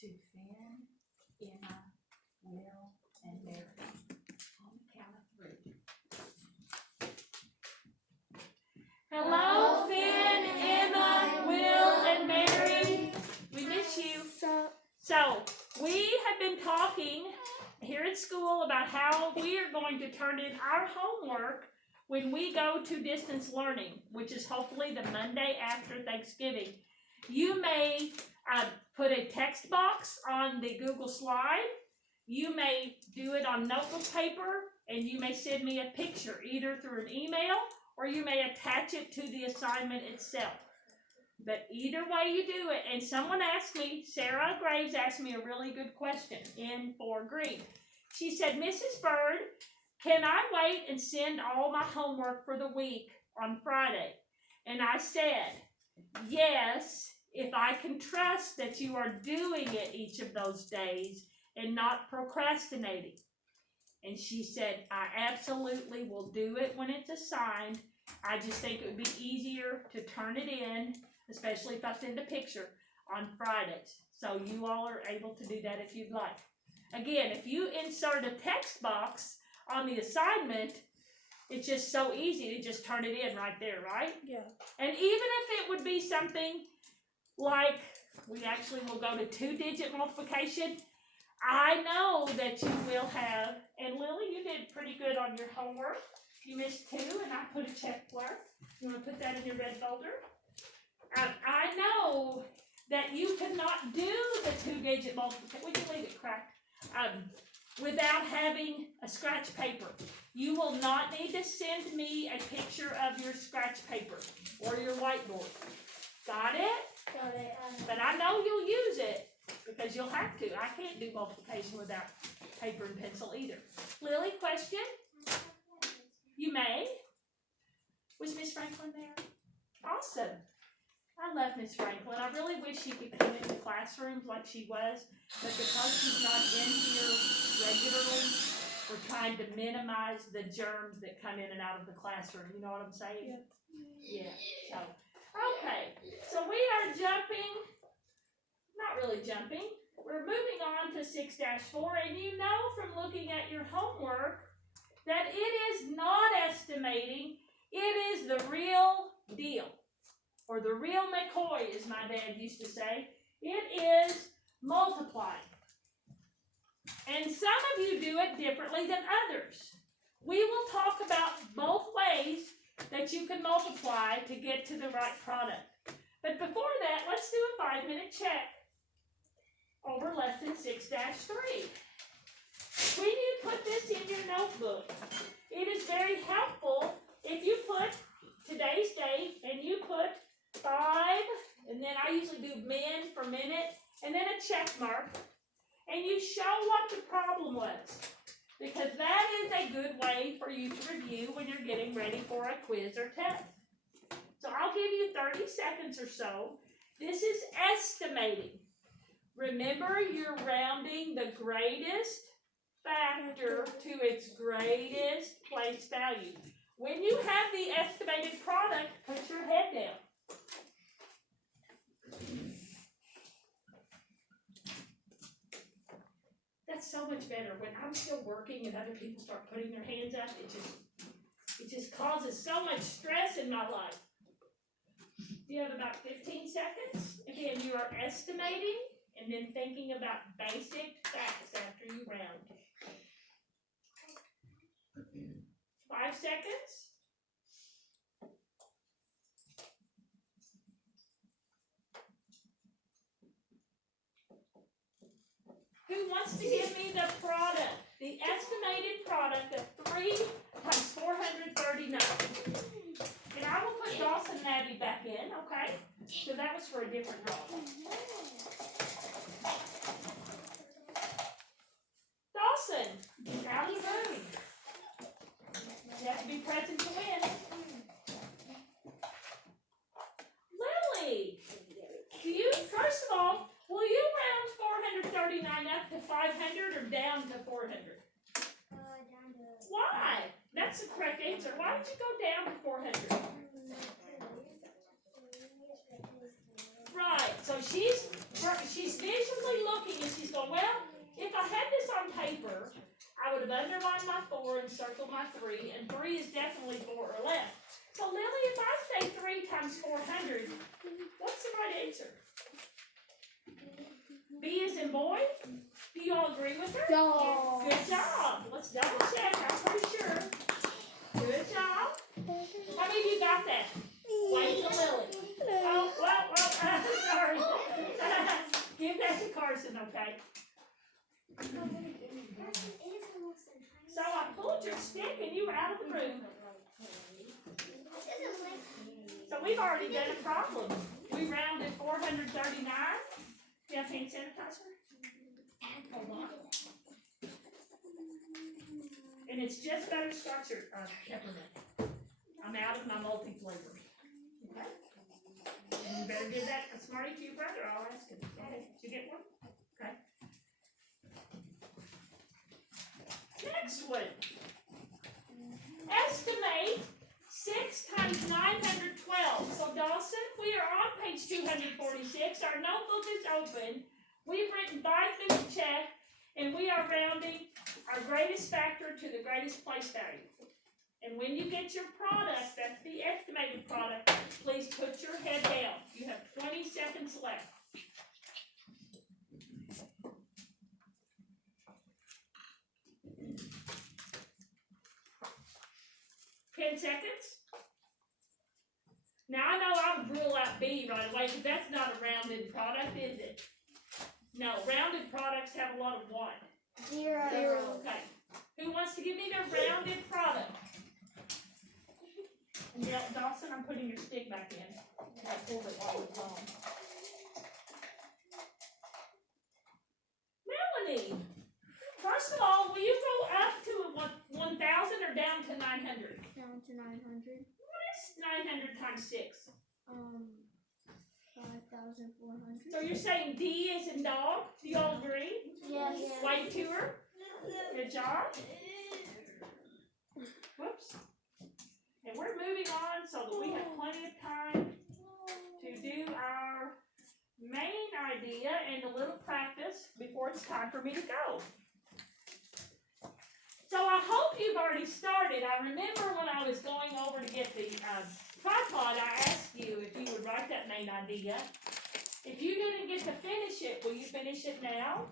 to Finn, Emma, Will, and Mary. On the count of 3. Hello, Finn, Emma, Will, and Mary. We miss you. So, we have been talking here at school about how we are going to turn in our homework when we go to distance learning, which is hopefully the Monday after Thanksgiving. You may put a text box on the Google slide. You may do it on notebook paper, and you may send me a picture either through an email or you may attach it to the assignment itself. But either way you do it, and someone asked me, Sarah Graves asked me a really good question in Fort Greene. She said, Mrs. Bird, can I wait and send all my homework for the week on Friday? And I said, yes, if I can trust that you are doing it each of those days and not procrastinating. And she said, I absolutely will do it when it's assigned. I just think it would be easier to turn it in, especially if I send a picture, on Fridays. So you all are able to do that if you'd like. Again, if you insert a text box on the assignment, it's just so easy to just turn it in right there, right? Yeah. And even if it would be something like, we actually will go to 2-digit multiplication, I know that you will have, and Lily, you did pretty good on your homework. You missed 2, and I put a check mark. You want to put that in your red folder? I know that you cannot do the 2-digit multiplication. We can leave it cracked. Without having a scratch paper. You will not need to send me a picture of your scratch paper or your whiteboard. Got it? Got it. But I know you'll use it because you'll have to. I can't do multiplication without paper and pencil either. Lily, question? You may. Was Miss Franklin there? Awesome. I love Miss Franklin. I really wish she could come into classrooms like she was, but because she's not in here regularly, we're trying to minimize the germs that come in and out of the classroom. You know what I'm saying? Yeah. So, okay. So we are jumping, not really jumping. We're moving on to 6-4, and you know from looking at your homework that it is not estimating, it is the real deal. Or the real McCoy, as my dad used to say. It is multiplying. And some of you do it differently than others. We will talk about both ways that you can multiply to get to the right product. But before that, let's do a 5-minute check over lesson 6-3. When you put this in your notebook, it is very helpful if you put today's date and you put 5, and then I usually do min for minute, and then a check mark, and you show what the problem was, because that is a good way for you to review when you're getting ready for a quiz or test. So I'll give you 30 seconds or so. This is estimating. Remember, you're rounding the greatest factor to its greatest place value. When you have the estimated product, put your head down. That's so much better. When I'm still working and other people start putting their hands up, it just causes so much stress in my life. You have about 15 seconds. Again, you are estimating and then thinking about basic facts after you round. 5 seconds. Who wants to give me the product? The estimated product of 3 times 439. And I will put Dawson and Abby back in, okay? So that was for a different draw. Dawson, out of the room. You have to be present to win. Lily, first of all, will you round 439 up to 500 or down to 400? Down to. Why? That's the correct answer. Why did you go down to 400? Right, so she's visually looking and she's going, well, if I had this on paper, I would have underlined my 4 and circled my 3, and 3 is definitely 4 or less. So Lily, if I say 3 times 400, what's the right answer? B as in boy? Do you all agree with her? Dog. Good job. Let's double check. I'm pretty sure. Good job. How many of you got that? Wait to Lily. Oh, well, sorry. Give that to Carson, okay? So I pulled your stick and you were out of the room. So we've already done a problem. We rounded 439. Do you have hand sanitizer? Hold on. And it's just butterscotch or peppermint. I'm out of my multi-flavor. Okay? And you better give that a Smartie to your brother. I'll ask him. Okay, did you get one? Okay. Next one. Estimate 6 times 912. So Dawson, we are on page 246. Our notebook is open. We've written 5-minute check, and we are rounding our greatest factor to the greatest place value. And when you get your product, that's the estimated product, please put your head down. You have 20 seconds left. Seconds. Now I know I would rule out B right away, because that's not a rounded product, is it? No, rounded products have a lot of 1. 0. Okay. Who wants to give me the rounded product? Yeah, Dawson, I'm putting your stick back in. I pulled it while it was on. Melanie, first of all, will you go up to 1,000 or down to 900? Down to 900. 900 times 6. 5,400. So you're saying D is in dog? Do you all agree? Yes. Wait to her. Good job. Whoops. And we're moving on so that we have plenty of time to do our main idea and a little practice before it's time for me to go. So I hope you've already started. I remember when I was going over to get the tripod, I asked you if you would write that main idea. If you didn't get to finish it, will you finish it now?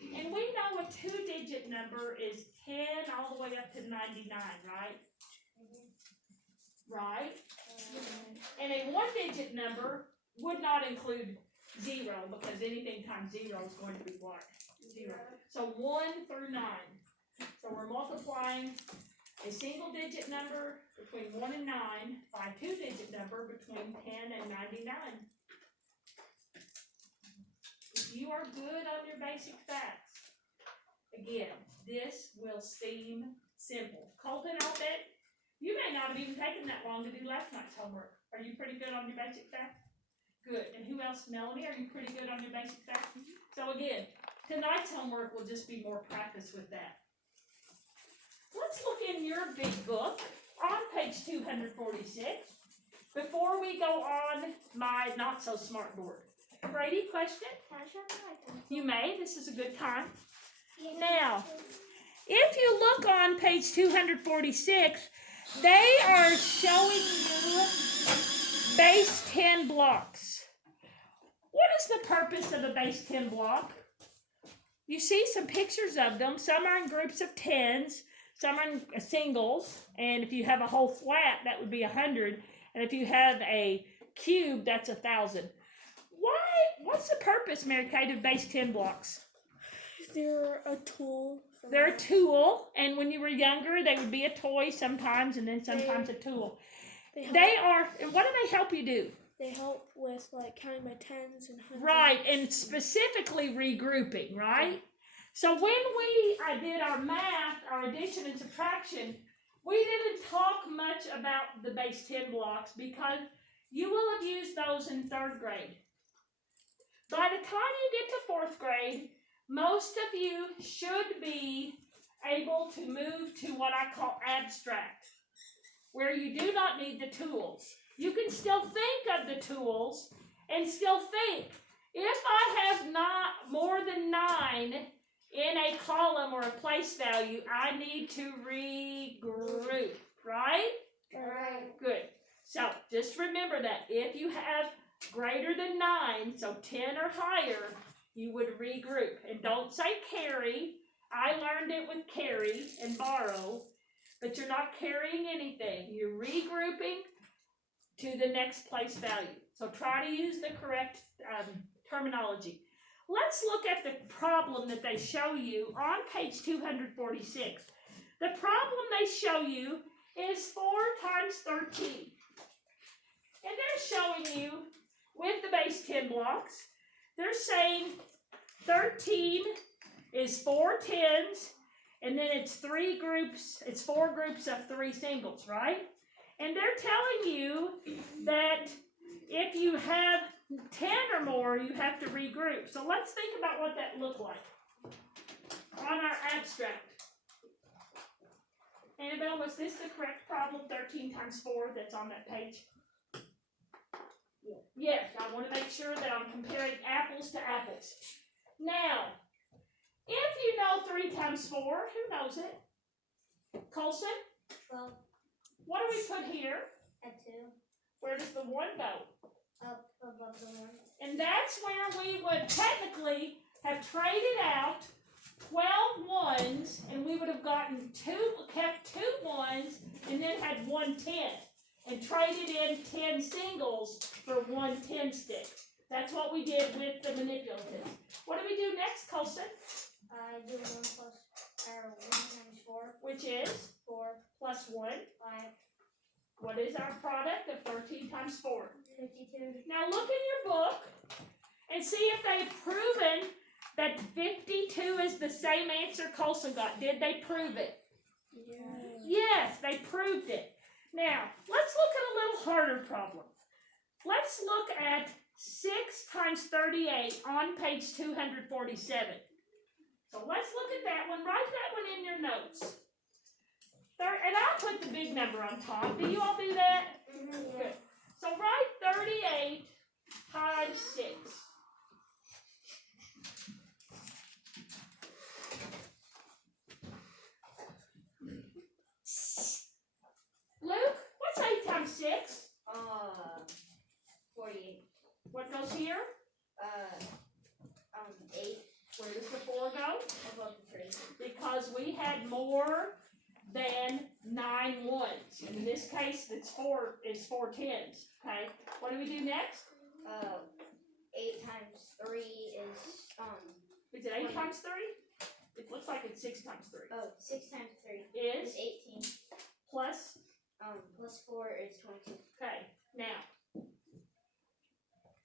And we know a 2-digit number is 10 all the way up to 99, right? Right? And a 1-digit number would not include 0, because anything times 0 is going to be what? 0. So 1 through 9. So we're multiplying a single-digit number between 1 and 9 by a 2-digit number between 10 and 99. If you are good on your basic facts, again, this will seem simple. Colton, I'll bet you may not have even taken that long to do last night's homework. Are you pretty good on your basic facts? Good. And who else? Melanie, are you pretty good on your basic facts? So again, tonight's homework will just be more practice with that. Let's look in your big book on page 246 before we go on my not-so-smart board. Brady, question? Can I show my pencil? You may. This is a good time. Yes. Now, if you look on page 246, they are showing you base 10 blocks. What is the purpose of a base 10 block? You see some pictures of them. Some are in groups of 10s, some are in singles, and if you have a whole flat, that would be 100, and if you have a cube, that's 1,000. What's the purpose, Mary Kate, of base 10 blocks? They're a tool. They're a tool, and when you were younger, they would be a toy sometimes, and then sometimes a tool. They are, and what do they help you do? They help with like counting by tens and hundreds. Right, and specifically regrouping, right? So when I did our math, our addition and subtraction, we didn't talk much about the base 10 blocks because you will have used those in 3rd grade. By the time you get to 4th grade, most of you should be able to move to what I call abstract, where you do not need the tools. You can still think of the tools, and still think, if I have not more than 9 in a column or a place value, I need to regroup, right? Right. Good. So just remember that if you have greater than 9, so 10 or higher, you would regroup. And don't say carry. I learned it with carry and borrow, but you're not carrying anything. You're regrouping to the next place value. So try to use the correct terminology. Let's look at the problem that they show you on page 246. The problem they show you is 4 times 13. And they're showing you with the base 10 blocks, they're saying 13 is 4 tens, and then it's 4 groups of 3 singles, right? And they're telling you that if you have 10 or more, you have to regroup. So let's think about what that looked like on our abstract. Annabelle, was this the correct problem, 13 times 4, that's on that page? Yes, I want to make sure that I'm comparing apples to apples. Now, if you know 3 times 4, who knows it? Colson? 12 What do we put here? at 2. Where does the 1 go? Up above the 1. And that's where we would technically have traded out 12 ones, and we would have kept 2 ones, and then had 1 10, and traded in 10 singles for 1 10 stick. That's what we did with the manipulative. What do we do next, Colson? I do 1 times 4. Which is 4, plus 1. 5, What is our product of 13 times 4? 52. Now look in your book and see if they've proven that 52 is the same answer Colson got. Did they prove it? Yeah. Yes, they proved it. Now, let's look at a little harder problem. Let's look at 6 times 38 on page 247. So let's look at that one. Write that one in your notes. And I'll put the big number on top. Do you all do that? Good. So write 38 times 6. Luke, what's 8 times 6? 48. What goes here? 8 Where does the 4 go? above the 3. Because we had more than 9 ones. In this case, it's 4 tens. Okay. What do we do next? 8 times 3 is Is it 8 times 3? It looks like it's 6 times 3. 6 times 3 Is is 18. plus. Plus 4 is 22. Okay. Now,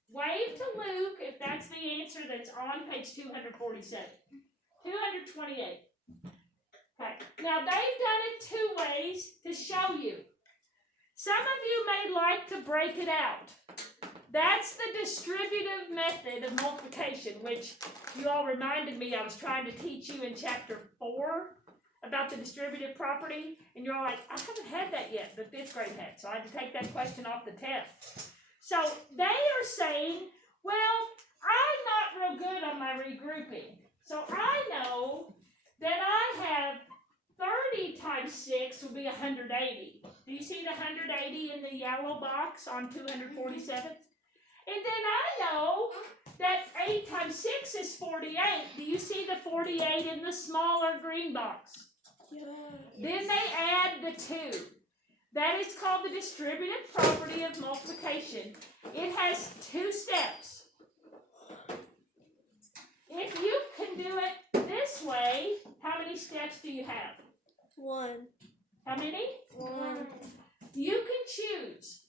wave to Luke if that's the answer that's on page 247. 228. Okay. Now, they've done it 2 ways to show you. Some of you may like to break it out. That's the distributive method of multiplication, which you all reminded me I was trying to teach you in chapter 4 about the distributive property. And you're all like, I haven't had that yet, but 5th grade had. So I had to take that question off the test. So they are saying, well, I'm not real good on my regrouping. So I know that I have 30 times 6 will be 180. Do you see the 180 in the yellow box on 247? And then I know that 8 times 6 is 48. Do you see the 48 in the smaller green box? Yeah. Then they add the 2. That is called the distributive property of multiplication. It has 2 steps. If you can do it this way, how many steps do you have? 1. How many? 1. You can choose.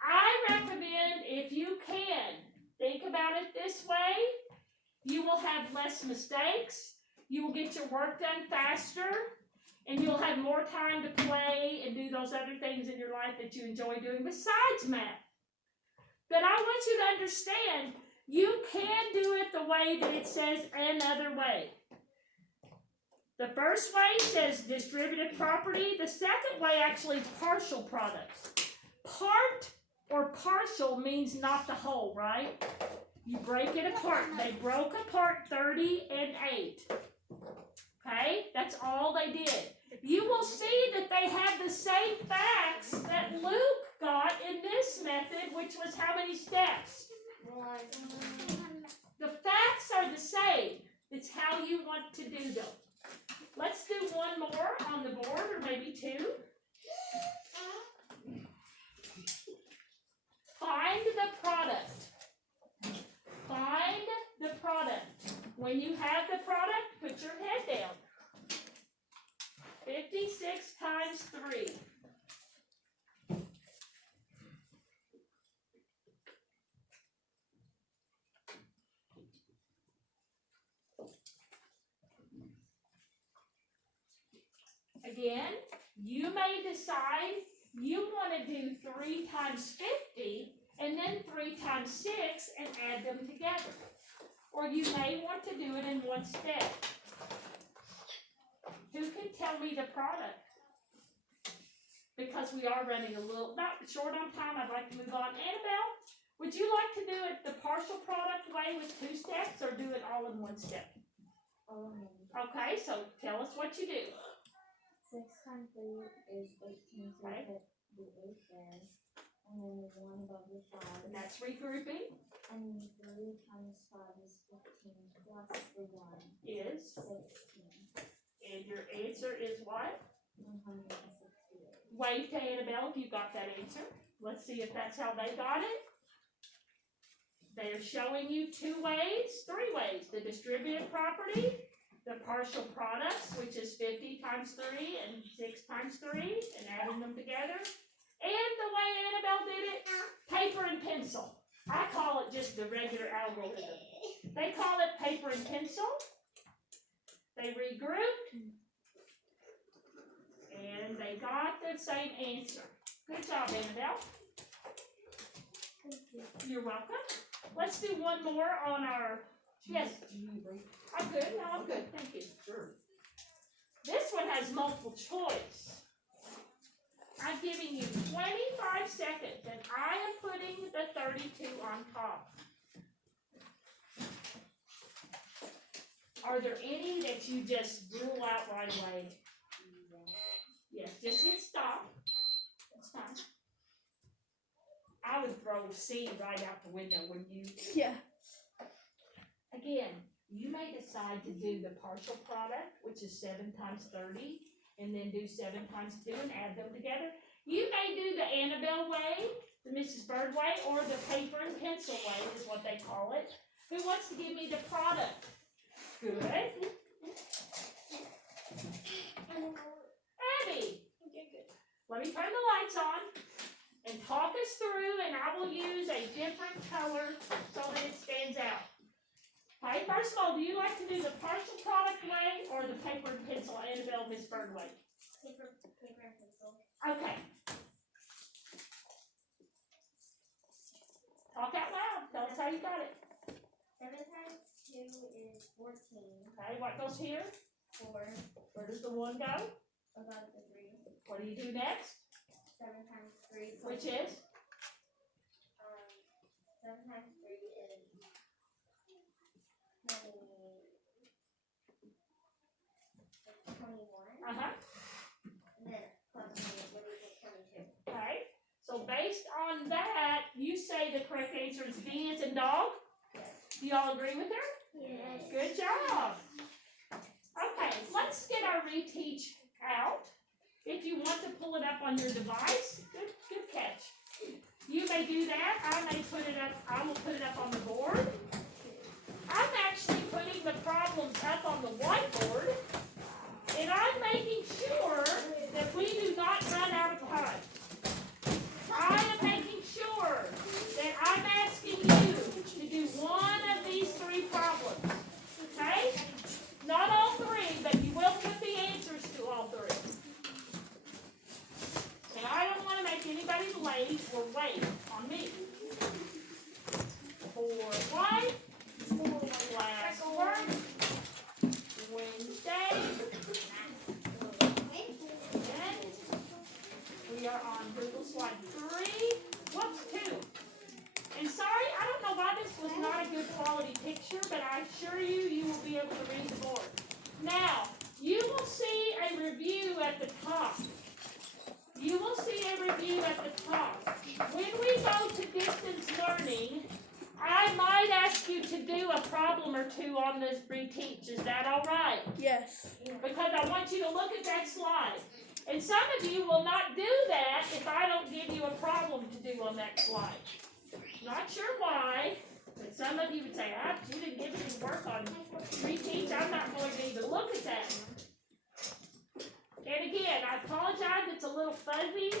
I recommend, if you can, think about it this way. You will have less mistakes. You will get your work done faster. And you'll have more time to play and do those other things in your life that you enjoy doing besides math. But I want you to understand, you can do it the way that it says another way. The first way says distributive property. The second way actually is partial products. Part or partial means not the whole, right? You break it apart. They broke apart 30 and 8. Okay? That's all they did. You will see that they have the same facts that Luke got in this method, which was how many steps? 1. The facts are the same. It's how you want to do them. Let's do one more on the board, or maybe two. Find the product. Find the product. When you have the product, put your head down. 56 times 3. Again, you may decide you want to do 3 times 50 and then 3 times 6 and add them together. Or you may want to do it in one step. Who can tell me the product? Because we are running a little, not short on time, I'd like to move on. Annabelle, would you like to do it the partial product way with 2 steps or do it all in one step? Okay, so tell us what you do. 6 times 3 is 18, so Okay. we put the 8 there. And then the 1 above the 5. And that's regrouping And 3 times 5 is 15, plus the 1 is, 16. and your answer is what? 168. Wave to Annabelle if you got that answer. Let's see if that's how they got it. They're showing you 2 ways, 3 ways. The distributive property, the partial products, which is 50 times 3 and 6 times 3, and adding them together. And the way Annabelle did it, paper and pencil. I call it just the regular algorithm. They call it paper and pencil. They regrouped, and they got the same answer. Good job, Annabelle. You're welcome. Let's do one more on our, yes. I'm good, no, I'm good, thank you. Sure. This one has multiple choice. I'm giving you 25 seconds, and I am putting the 32 on top. Are there any that you just rule out right away? Yes, just hit stop. That's fine. I would throw C right out the window, wouldn't you? Yeah. Again, you may decide to do the partial product, which is 7 times 30, and then do 7 times 2 and add them together. You may do the Annabelle way, the Mrs. Bird way, or the paper and pencil way is what they call it. Who wants to give me the product? Good. Abby, let me turn the lights on and talk us through, and I will use a different color so that it stands out. Okay, first of all, do you like to do the partial product way or the paper and pencil Annabelle Miss Bird way? Paper and pencil. Okay. Talk out loud. Tell us how you got it. 7 times 2 is 14. Okay, what goes here? 4 Where does the 1 go? above the 3. What do you do next? 7 times 3. Which is? 7 times 3 is 21. Uh-huh. And then plus 22. Okay. So based on that, you say the correct answer is B as in dog? Yes. Do y'all agree with her? Yes. Good job. Okay, let's get our reteach out. If you want to pull it up on your device, good catch. You may do that. I will put it up on the board. I'm actually putting the problems up on the whiteboard, and I'm making sure that we do not run out of time. I am making sure that I'm asking you to do one of these 3 problems. Okay? Not all 3, but you will put the answers to all 3. And I don't want to make anybody late or wait on me. 4 white, last work, Wednesday, and we are on Google slide 3. picture, but I assure you, you will be able to read the board. Now, you will see a review at the top. You will see a review at the top. When we go to distance learning, I might ask you to do a problem or two on this reteach. Is that all right? Yes. Because I want you to look at that slide. And some of you will not do that if I don't give you a problem to do on that slide. Not sure why, but some of you would say, you didn't give me any work on reteach. I'm not going to even look at that. And again, I apologize, it's a little fuzzy.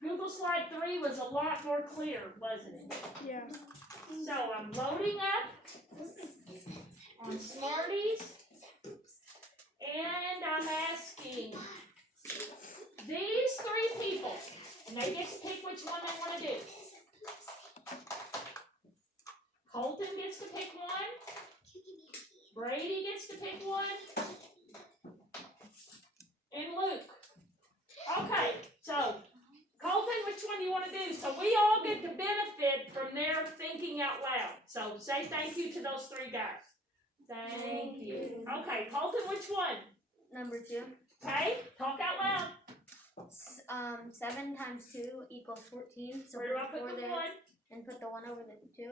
Google Slide 3 was a lot more clear, wasn't it? Yeah. So I'm loading up on Smarties, and I'm asking these three people, and they get to pick which one they want to do. Colton gets to pick one. Brady gets to pick one. And Luke. Okay, so Colton, which one do you want to do? So we all get to benefit from their thinking out loud. So say thank you to those three guys. Thank you. Okay, Colton, which one? Number 2. Okay, talk out loud. 7 times 2 equals 14. So Where do I put put 4 the there one? and put the 1 over the 2.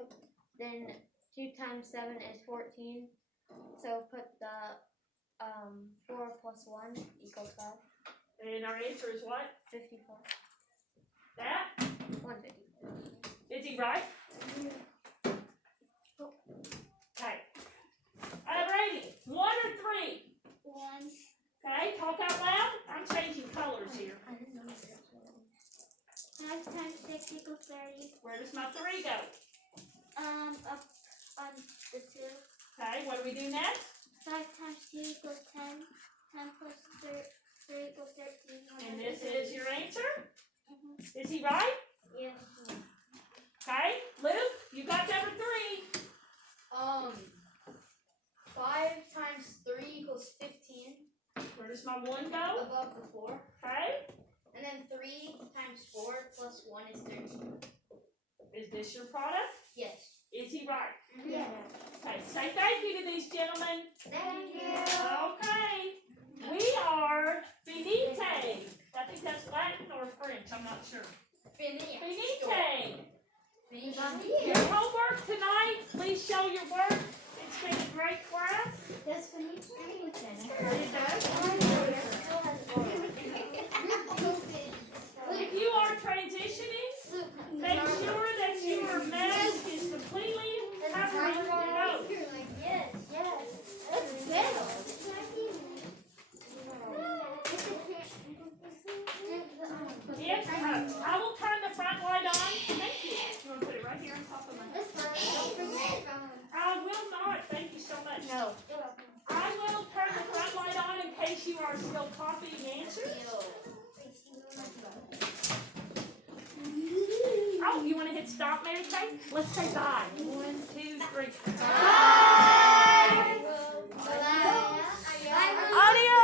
Then 2 times 7 is 14. So put the 4 plus 1 equals 5. And our answer is what? 54. That? 154. Is he right? Okay. Brady, 1 or 3? 1. Okay, talk out loud. I'm changing colors here. I didn't know this. 5 times 6 equals 30. Where does my 3 go? Up on the 2. Okay, what do we do next? 5 times 2 equals 10. 10 plus 3 equals 13. And this is your answer? Is he right? Yeah. Okay, Luke, you got number 3. 5 times 3 equals 15 Where does my 1 go? above the 4. Okay, And then 3 times 4 plus 1 is 13. is this your product? Yes. Is he right? Yeah. Okay, say thank you to these gentlemen. Thank you. Okay, we are finite. I think that's Latin or French, I'm not sure. Finite. Your homework tonight, please show your work. It's been a great class. That's when you It does. If you are transitioning, make sure that your mask is completely covering your nose. Yes, yes. It's better. If, I will turn the front light on. Thank you. You want to put it right here on top of my head? I will not. Thank you so much. No. I will turn the front light on in case you are still copying answers. Oh, you want to hit stop, Mary Kay? Let's say bye. 1, 2, 3. Bye. Audio.